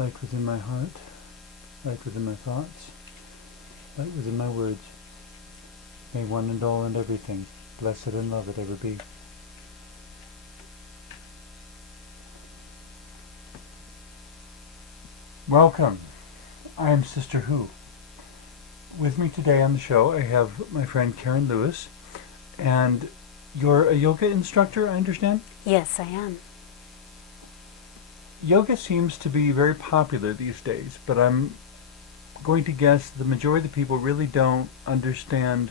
light within my heart, light within my thoughts, light within my words. May one and all and everything, blessed and loved ever be. Welcome. I am Sister Who. With me today on the show I have my friend Karen Lewis, and you're a yoga instructor, I understand? Yes, I am. Yoga seems to be very popular these days, but I'm going to guess the majority of the people really don't understand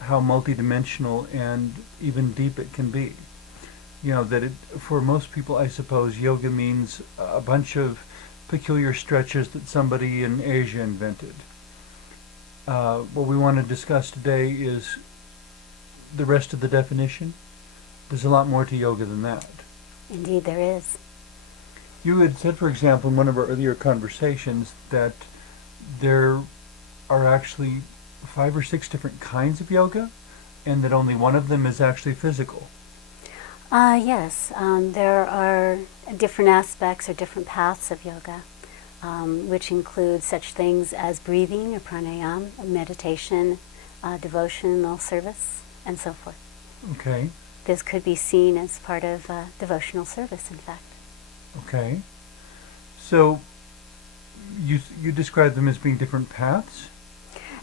how multidimensional and even deep it can be. You know, that for most people, I suppose, yoga means a bunch of peculiar stretches that somebody in Asia invented. What we want to discuss today is the rest of the definition. There's a lot more to yoga than that. Indeed, there is. You had said, for example, in one of our earlier conversations that there are actually 5 or 6 different kinds of yoga, and that only one of them is actually physical. Yes, there are different aspects or different paths of yoga, which include such things as breathing or pranayama, meditation, devotional service, and so forth. Okay. This could be seen as part of devotional service, in fact. Okay. So you describe them as being different paths?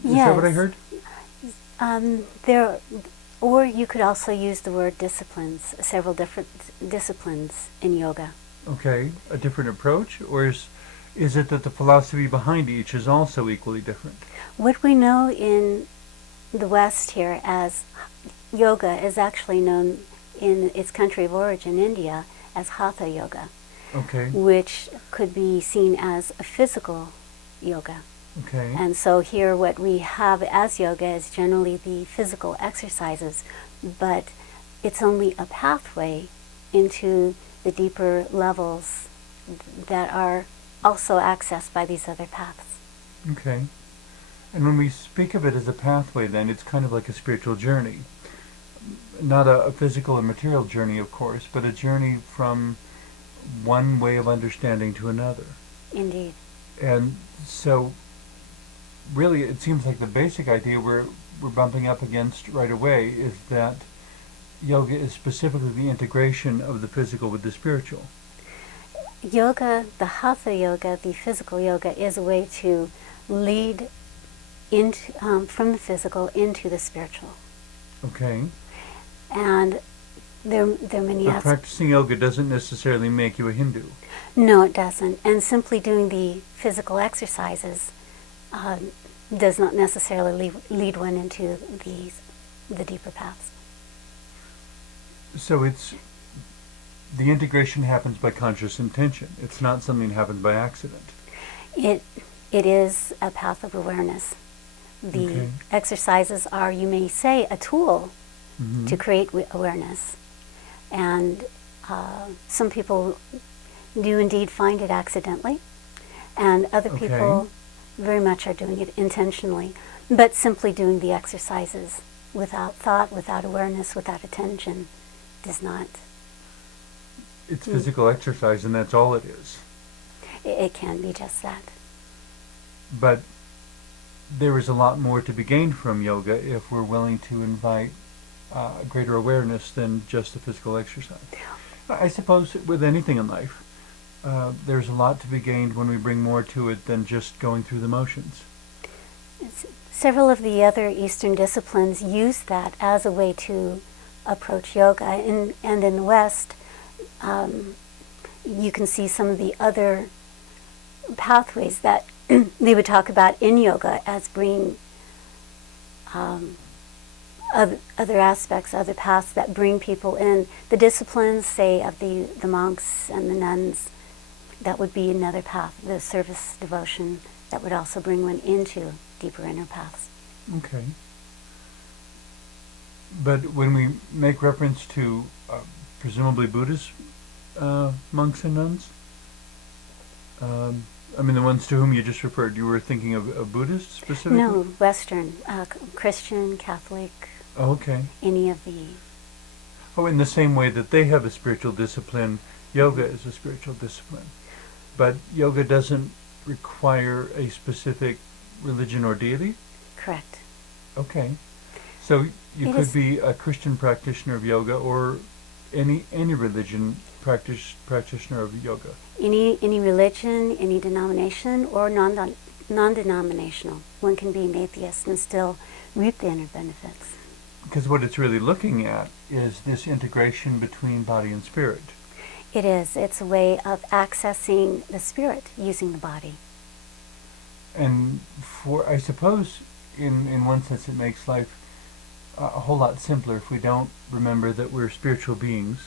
Is that what I heard? Or you could also use the word disciplines, several different disciplines in yoga. Okay. A different approach? Or is it that the philosophy behind each is also equally different? What we know in the West here as yoga is actually known in its country of origin, India, as Hatha yoga. Okay. Which could be seen as a physical yoga. Okay. And so here what we have as yoga is generally the physical exercises, but it's only a pathway into the deeper levels that are also accessed by these other paths. Okay. And when we speak of it as a pathway, then it's kind of like a spiritual journey. Not a physical and material journey, of course, but a journey from one way of understanding to another. Indeed. And so really it seems like the basic idea we're bumping up against right away is that yoga is specifically the integration of the physical with the spiritual. Yoga, the Hatha yoga, the physical yoga, is a way to lead into, from the physical into the spiritual. Okay. And there are many But practicing yoga doesn't necessarily make you a Hindu. No, it doesn't. And simply doing the physical exercises does not necessarily lead one into the deeper paths. So the integration happens by conscious intention. It's not something that happens by accident. It is a path of awareness. The exercises are, you may say, a tool to create awareness. And some people do indeed find it accidentally, and other people very much are doing it intentionally, but simply doing the exercises without thought, without awareness, without attention does not. It's physical exercise, and that's all it is. It can be just that. But there is a lot more to be gained from yoga if we're willing to invite greater awareness than just the physical exercise. I suppose with anything in life, there's a lot to be gained when we bring more to it than just going through the motions. Several of the other Eastern disciplines use that as a way to approach yoga. And in the West, you can see some of the other pathways that they would talk about in yoga as bringing other aspects, other paths that bring people in. The disciplines, say, of the monks and the nuns, that would be another path. The service devotion, that would also bring one into deeper inner paths. Okay. But when we make reference to presumably Buddhist monks and nuns, I mean the ones to whom you just referred, you were thinking of Buddhists specifically? No, Western, Christian, Catholic. Oh, okay. Any of the... Oh, in the same way that they have a spiritual discipline, yoga is a spiritual discipline. But yoga doesn't require a specific religion or deity? Correct. Okay. So you It could is- be a Christian practitioner of yoga or any religion practitioner of yoga. Any religion, any denomination, or non-denominational. One can be an atheist and still reap the inner benefits. Because what it's really looking at is this integration between body and spirit. It is. It's a way of accessing the spirit using the body. And I suppose in one sense it makes life a whole lot simpler if we don't remember that we're spiritual beings.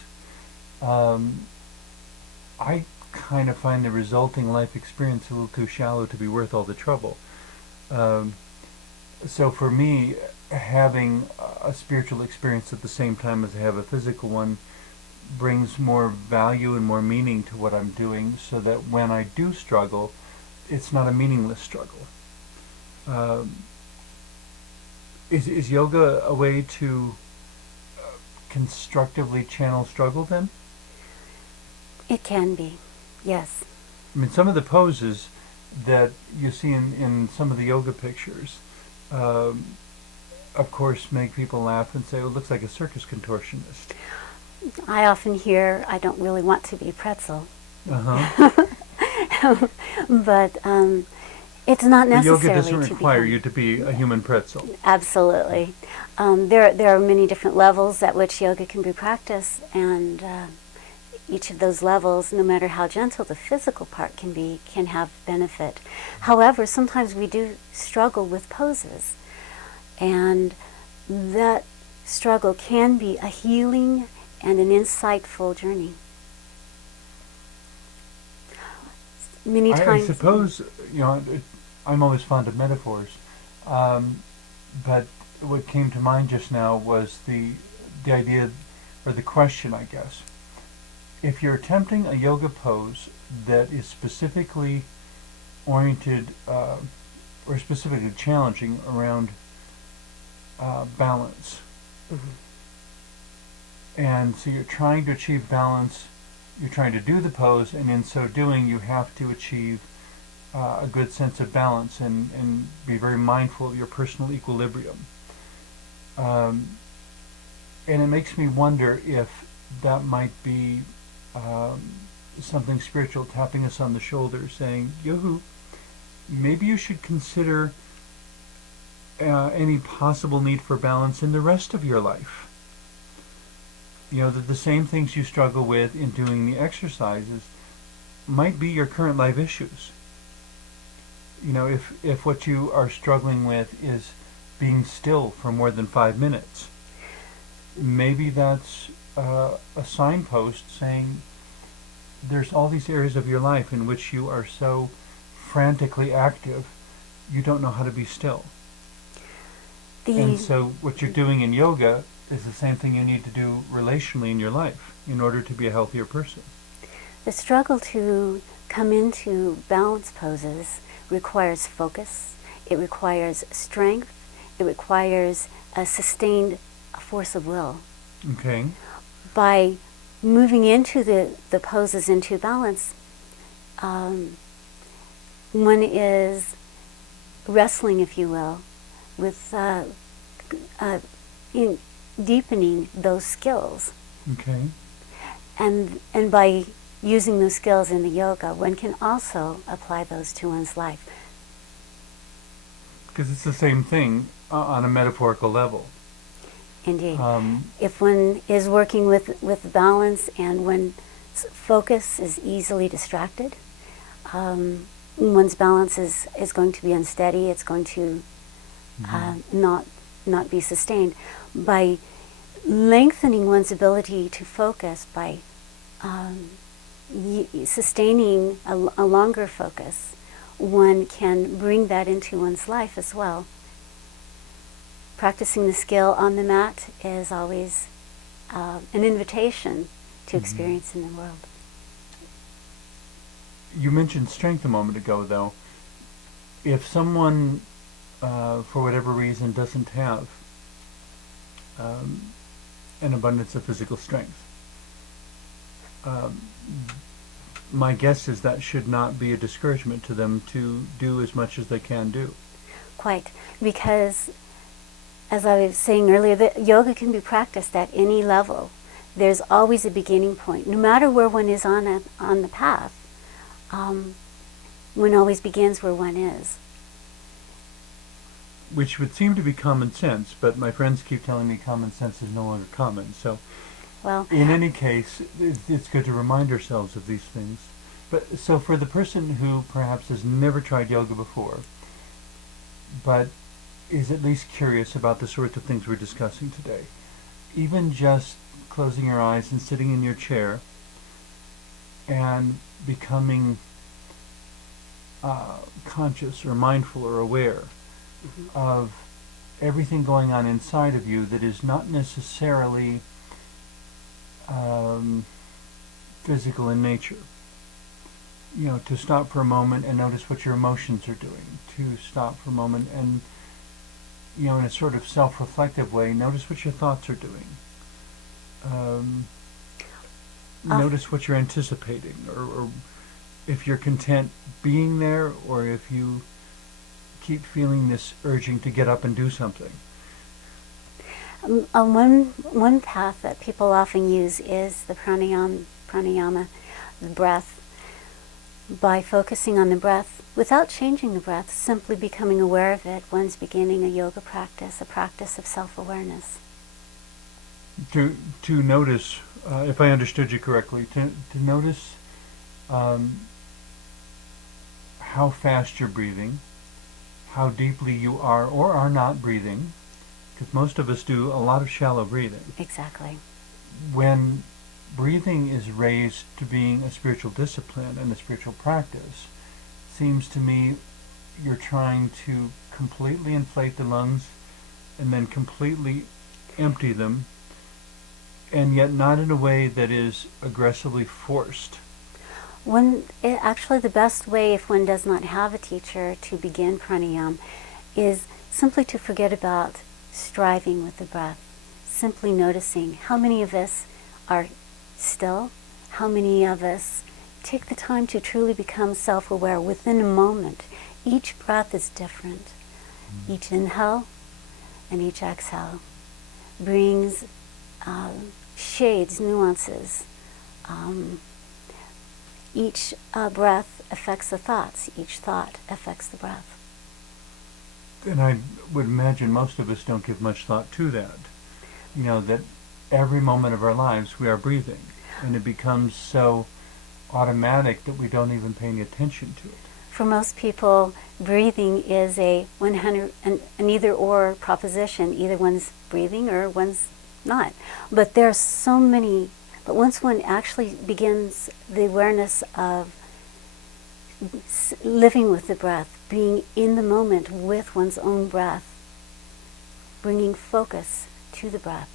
I kind of find the resulting life experience a little too shallow to be worth all the trouble. So for me, having a spiritual experience at the same time as I have a physical one brings more value and more meaning to what I'm doing, so that when I do struggle, it's not a meaningless struggle. Is yoga a way to constructively channel struggle then? It can be, yes. I mean, some of the poses that you see in some of the yoga pictures, of course, make people laugh and say, oh, it looks like a circus contortionist. I often hear, I don't really want to be pretzel. Uh-huh. But it's not But necessarily yoga doesn't to require become- you to be a human pretzel. Absolutely. There are many different levels at which yoga can be practiced, and each of those levels, no matter how gentle the physical part can be, can have benefit. However, sometimes we do struggle with poses, and that struggle can be a healing and an insightful journey. Many I times, suppose, I'm always fond of metaphors, but what came to mind just now was the idea, or the question, I guess. If you're attempting a yoga pose that is specifically oriented or specifically challenging around balance, and so you're trying to achieve balance, you're trying to do the pose, and in so doing you have to achieve a good sense of balance and be very mindful of your personal equilibrium. And it makes me wonder if that might be something spiritual tapping us on the shoulder, saying, "Yoo-hoo, maybe you should consider any possible need for balance in the rest of your life." That the same things you struggle with in doing the exercises might be your current life issues. If what you are struggling with is being still for more than 5 minutes, maybe that's a signpost saying there's all these areas of your life in which you are so frantically active, you don't know how to be still. And so what you're doing in yoga is the same thing you need to do relationally in your life in order to be a healthier person. the struggle to come into balance poses requires focus, it requires strength, it requires a sustained force of will. Okay. By moving into the poses into balance, one is wrestling, if you will, with in deepening those skills. Okay. And by using those skills in the yoga, one can also apply those to one's life. Because it's the same thing on a metaphorical level. Indeed. If one is working with balance and one's focus is easily distracted, one's balance is going to be unsteady, it's going to not be sustained. By lengthening one's ability to focus, by sustaining a longer focus, one can bring that into one's life as well. Practicing the skill on the mat is always an invitation to experience in the world. You mentioned strength a moment ago, though. If someone, for whatever reason, doesn't have an abundance of physical strength, my guess is that should not be a discouragement to them to do as much as they can do. Quite. Because, as I was saying earlier, that yoga can be practiced at any level. There's always a beginning point. No matter where one is on the path, one always begins where one is. Which would seem to be common sense, but my friends keep telling me common sense is no longer common. So, Well, in any case, it's good to remind ourselves of these things. But so for the person who perhaps has never tried yoga before, but is at least curious about the sorts of things we're discussing today, even just closing your eyes and sitting in your chair and becoming conscious or mindful or aware of everything going on inside of you that is not necessarily physical in nature. You know, to stop for a moment and notice what your emotions are doing. To stop for a moment and, you know, in a sort of self-reflective way, notice what your thoughts are doing. Notice what you're anticipating, or if you're content being there, or if you keep feeling this urging to get up and do something. One path that people often use is the pranayama, the breath. By focusing on the breath, without changing the breath, simply becoming aware of it, one's beginning a yoga practice, a practice of self-awareness. To notice, if I understood you correctly, to notice how fast you're breathing, how deeply you are or are not breathing, because most of us do a lot of shallow breathing. Exactly. When breathing is raised to being a spiritual discipline and a spiritual practice, seems to me you're trying to completely inflate the lungs and then completely empty them, and yet not in a way that is aggressively forced. Actually, the best way, if one does not have a teacher, to begin pranayama is simply to forget about striving with the breath. Simply noticing how many of us are still, how many of us take the time to truly become self-aware within a moment. Each breath is different. Each inhale and each exhale brings shades, nuances. Each breath affects the thoughts. Each thought affects the breath. And I would imagine most of us don't give much thought to that. You know, that every moment of our lives we are breathing, and it becomes so automatic that we don't even pay any attention to it. For most people, breathing is an either-or proposition. Either one's breathing or one's not. But there are so many. But once one actually begins the awareness of living with the breath, being in the moment with one's own breath, bringing focus to the breath,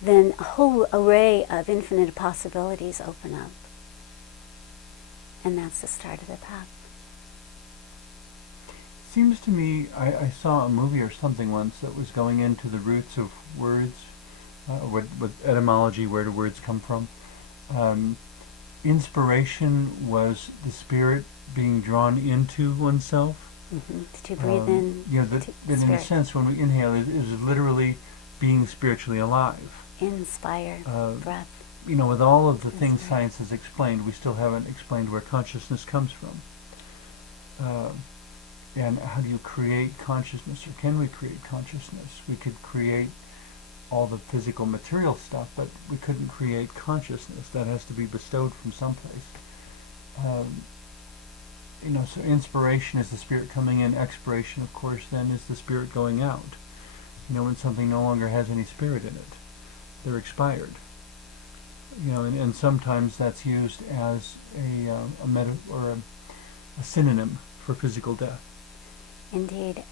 then a whole array of infinite possibilities open up. And that's the start of the path. Seems to me, I saw a movie or something once that was going into the roots of words, what etymology, where do words come from. Inspiration was the spirit being drawn into oneself. To breathe in. You know, that in a sense, when we inhale, it is literally being spiritually alive. Inspire, breath. You know, with all of the things science has explained, we still haven't explained where consciousness comes from. And how do you create consciousness, or can we create consciousness? We could create all the physical material stuff, but we couldn't create consciousness. That has to be bestowed from someplace. You know, so inspiration is the spirit coming in. Expiration, of course, then is the spirit going out. You know, when something no longer has any spirit in it, they're expired. You know, and sometimes that's used as a synonym for physical death. Indeed,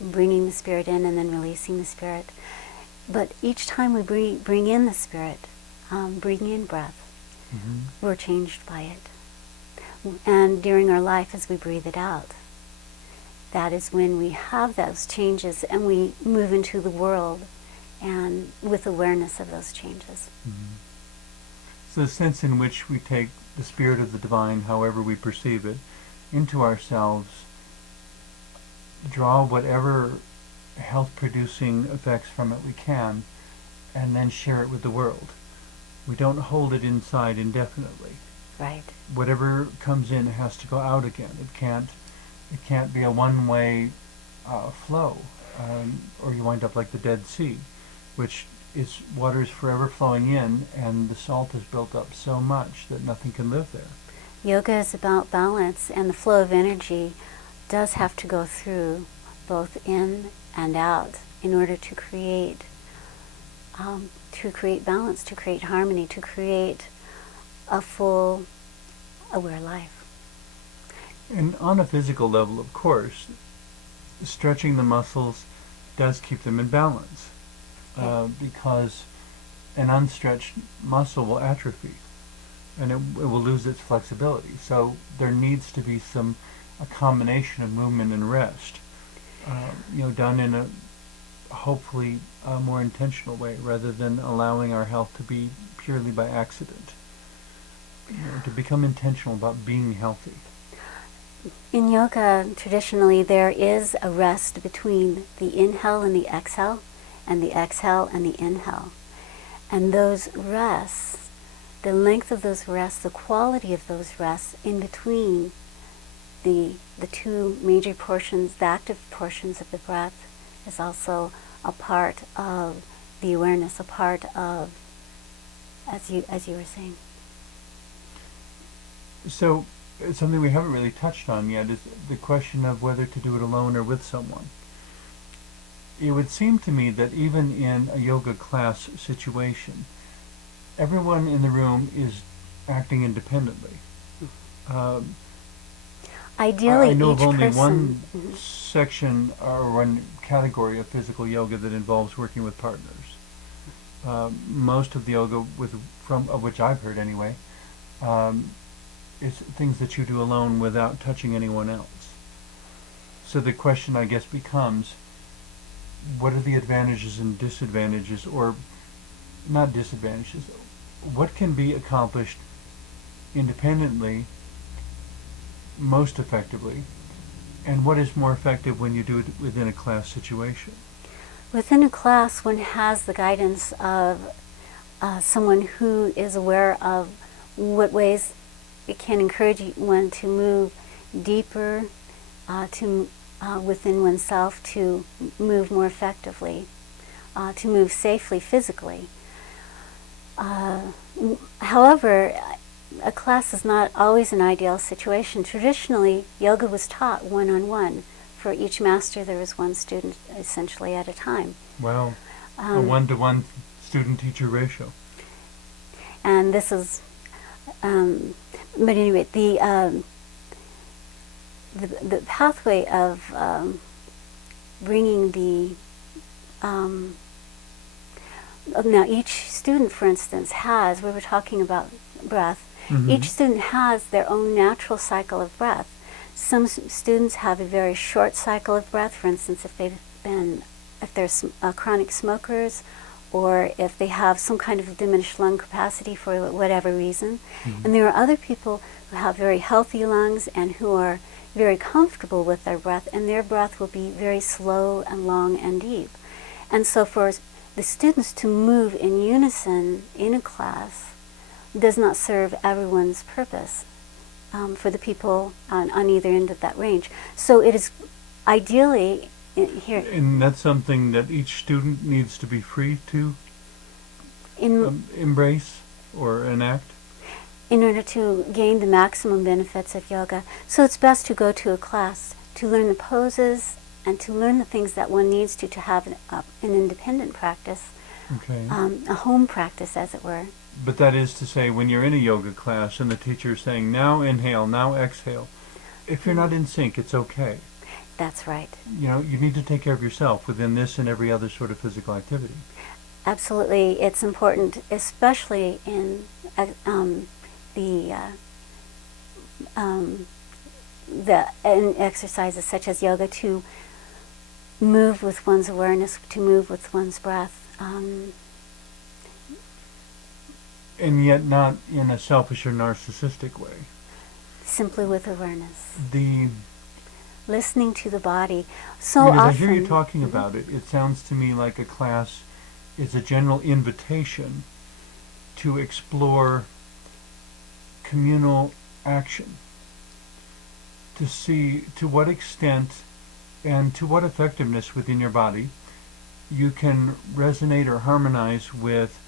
bringing the spirit in and then releasing the spirit. But each time we bring in the spirit, bring in breath, we're changed by it. And during our life, as we breathe it out, that is when we have those changes and we move into the world and with awareness of those changes. the sense in which we take the spirit of the divine, however we perceive it, into ourselves, draw whatever health-producing effects from it we can, and then share it with the world. We don't hold it inside indefinitely. Right. Whatever comes in has to go out again. It can't be a one-way flow, or you wind up like the Dead Sea, which is water is forever flowing in, and the salt is built up so much that nothing can live there. Yoga is about balance, and the flow of energy does have to go through both in and out in order to create balance, to create harmony, to create a full, aware life. And on a physical level, of course, stretching the muscles does keep them in balance, because an unstretched muscle will atrophy, and it will lose its flexibility. So there needs to be a combination of movement and rest, done in a hopefully a more intentional way, rather than allowing our health to be purely by accident. To become intentional about being healthy. In yoga, traditionally, there is a rest between the inhale and the exhale and the inhale. And those rests, the length of those rests, the quality of those rests in between the two major portions, the active portions of the breath, is also a part of the awareness, a part of, as you were saying. So, something we haven't really touched on yet is the question of whether to do it alone or with someone. It would seem to me that even in a yoga class situation, everyone in the room is acting independently. Ideally, I know each of only person, one section or one category of physical yoga that involves working with partners. Most of the yoga, of which I've heard anyway, it's things that you do alone without touching anyone else. So the question, I guess, becomes, what are the advantages and disadvantages, or not disadvantages, what can be accomplished independently most effectively, and what is more effective when you do it within a class situation? Within a class, one has the guidance of someone who is aware of what ways it can encourage one to move deeper within oneself, to move more effectively, to move safely physically. However, a class is not always an ideal situation. Traditionally, yoga was taught one-on-one. For each master, there was one student essentially at a time. Wow, a one-to-one student-teacher ratio. And this is, but anyway, the pathway of bringing the now each student, for instance, has, we were talking about breath, each student has their own natural cycle of breath. Some students have a very short cycle of breath, for instance, if they're chronic smokers, or if they have some kind of diminished lung capacity for whatever reason. And there are other people who have very healthy lungs and who are very comfortable with their breath, and their breath will be very slow and long and deep. And so for the students to move in unison in a class does not serve everyone's purpose for the people on either end of that range. So it is ideally here. And that's something that each student needs to be free to embrace or enact? In order to gain the maximum benefits of yoga. So it's best to go to a class to learn the poses and to learn the things that one needs to have an independent practice, Okay. a home practice, as it were. But that is to say, when you're in a yoga class and the teacher is saying, now inhale, now exhale, if you're not in sync, it's okay. That's right. You need to take care of yourself within this and every other sort of physical activity. Absolutely. It's important, especially in in exercises such as yoga, to move with one's awareness, to move with one's breath. And yet not in a selfish or narcissistic way. Simply with awareness. The Listening to the body. So Because often, I hear you talking about it, it sounds to me like a class is a general invitation to explore communal action, to see to what extent and to what effectiveness within your body you can resonate or harmonize with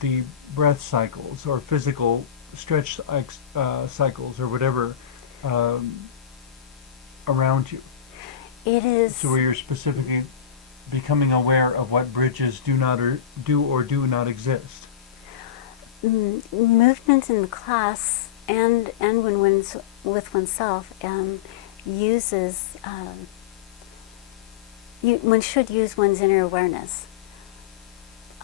the breath cycles or physical stretch cycles or whatever around you. it is. So where you're specifically becoming aware of what bridges do not exist. Movement in the class and when one's with oneself uses one should use one's inner awareness,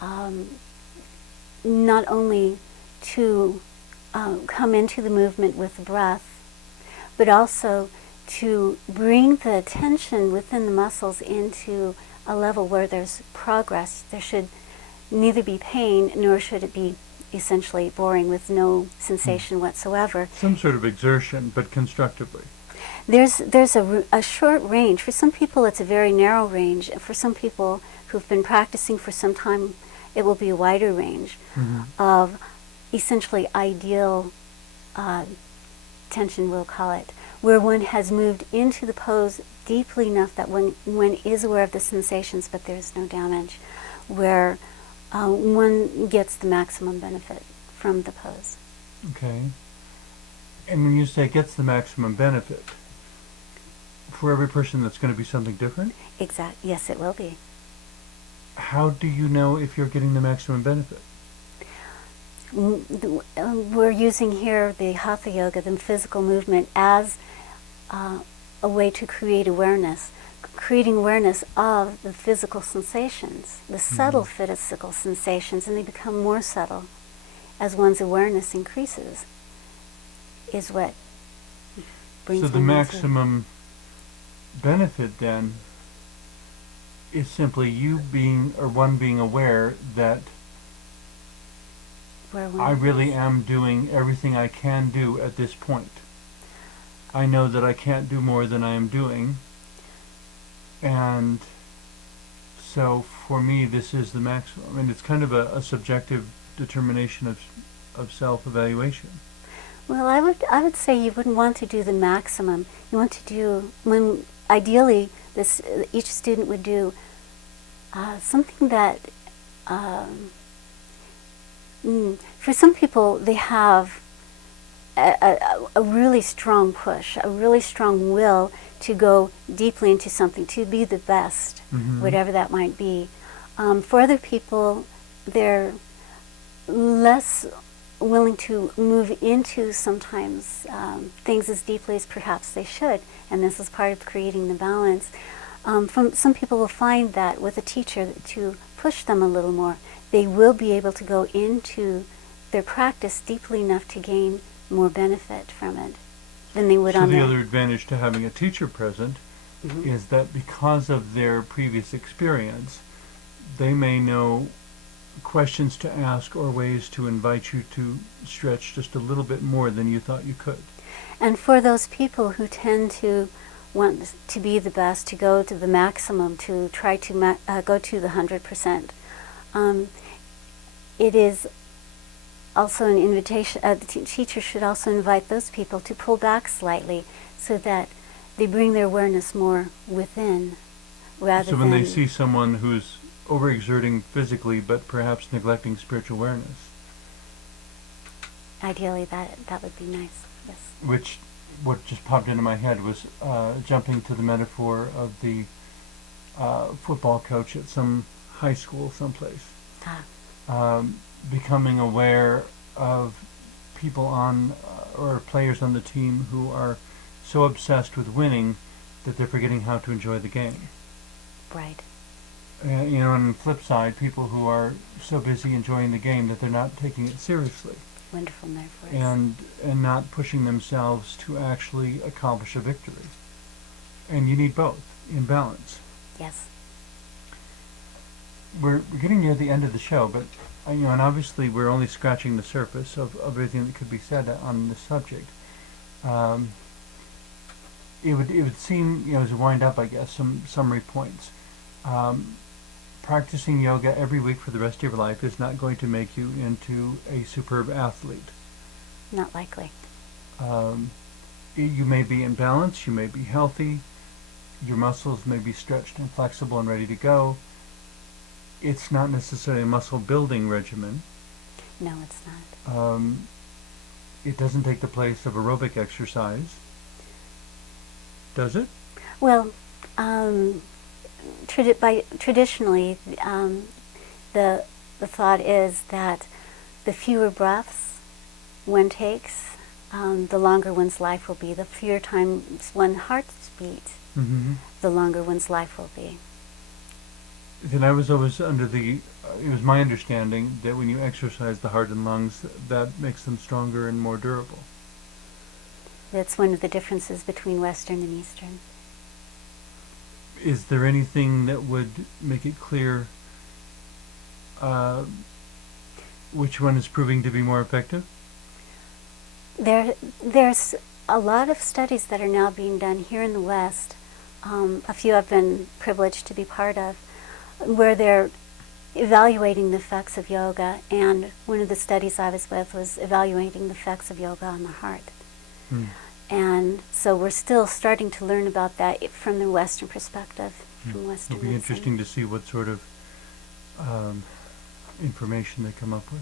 not only to come into the movement with the breath, but also to bring the attention within the muscles into a level where there's progress. There should neither be pain nor should it be essentially boring with no sensation whatsoever. Some sort of exertion, but constructively. There's a short range. For some people it's a very narrow range. For some people who've been practicing for some time, it will be a wider range of essentially ideal tension, we'll call it, where one has moved into the pose deeply enough that one is aware of the sensations but there's no damage, where one gets the maximum benefit from the pose. Okay. And when you say gets the maximum benefit, for every person that's going to be something different? Yes, it will be. How do you know if you're getting the maximum benefit? We're using here the Hatha Yoga, the physical movement, as a way to create awareness, creating awareness of the physical sensations, the subtle physical sensations, and they become more subtle as one's awareness increases, is what brings So the one into maximum benefit then is simply you being aware that where one I really is. am doing everything I can do at this point. I know that I can't do more than I am doing, and so for me this is the maximum. And it's kind of a subjective determination of self-evaluation. Well, I would say you wouldn't want to do the maximum. You want to do, ideally each student would do something that for some people they have a really strong push, a really strong will to go deeply into something, to be the best, whatever that might be. For other people, they're less willing to move into sometimes things as deeply as perhaps they should, and this is part of creating the balance. Some people will find that with a teacher to push them a little more, they will be able to go into their practice deeply enough to gain more benefit from it than they would So on the their other advantage to having a teacher present is that because of their previous experience, they may know questions to ask or ways to invite you to stretch just a little bit more than you thought you could. And for those people who tend to want to be the best, to go to the maximum, to try to go to the 100%, it is also an invitation. The teacher should also invite those people to pull back slightly so that they bring their awareness more within, rather So when than they see someone who's overexerting physically but perhaps neglecting spiritual awareness, ideally that would be nice. Yes. which what just popped into my head was jumping to the metaphor of the football coach at some high school someplace. Becoming aware of people on or players on the team who are so obsessed with winning that they're forgetting how to enjoy the game. Right. On the flip side, people who are so busy enjoying the game that they're not taking it seriously Wonderful metaphors. and not pushing themselves to actually accomplish a victory. And you need both in balance. Yes. we're getting near the end of the show, but and obviously we're only scratching the surface of everything that could be said on this subject. Um, it would seem, as a wind up, I guess, some summary points. Um, Practicing yoga every week for the rest of your life is not going to make you into a superb athlete. Not likely. You may be in balance, you may be healthy, your muscles may be stretched and flexible and ready to go. It's not necessarily a muscle building regimen. No, it's not. It doesn't take the place of aerobic exercise, does it? Well, traditionally, the thought is that the fewer breaths one takes, the longer one's life will be. The fewer times one heart's beat, the longer one's life will be. Then I was always under it was my understanding that when you exercise the heart and lungs, that makes them stronger and more durable. That's one of the differences between Western and Eastern. Is there anything that would make it clear which one is proving to be more effective? There's a lot of studies that are now being done here in the West. A few I've been privileged to be part of, where they're evaluating the effects of yoga, and one of the studies I was with was evaluating the effects of yoga on the heart. And so we're still starting to learn about that from the Western perspective, from Western It'll be medicine. interesting to see what sort of information they come up with.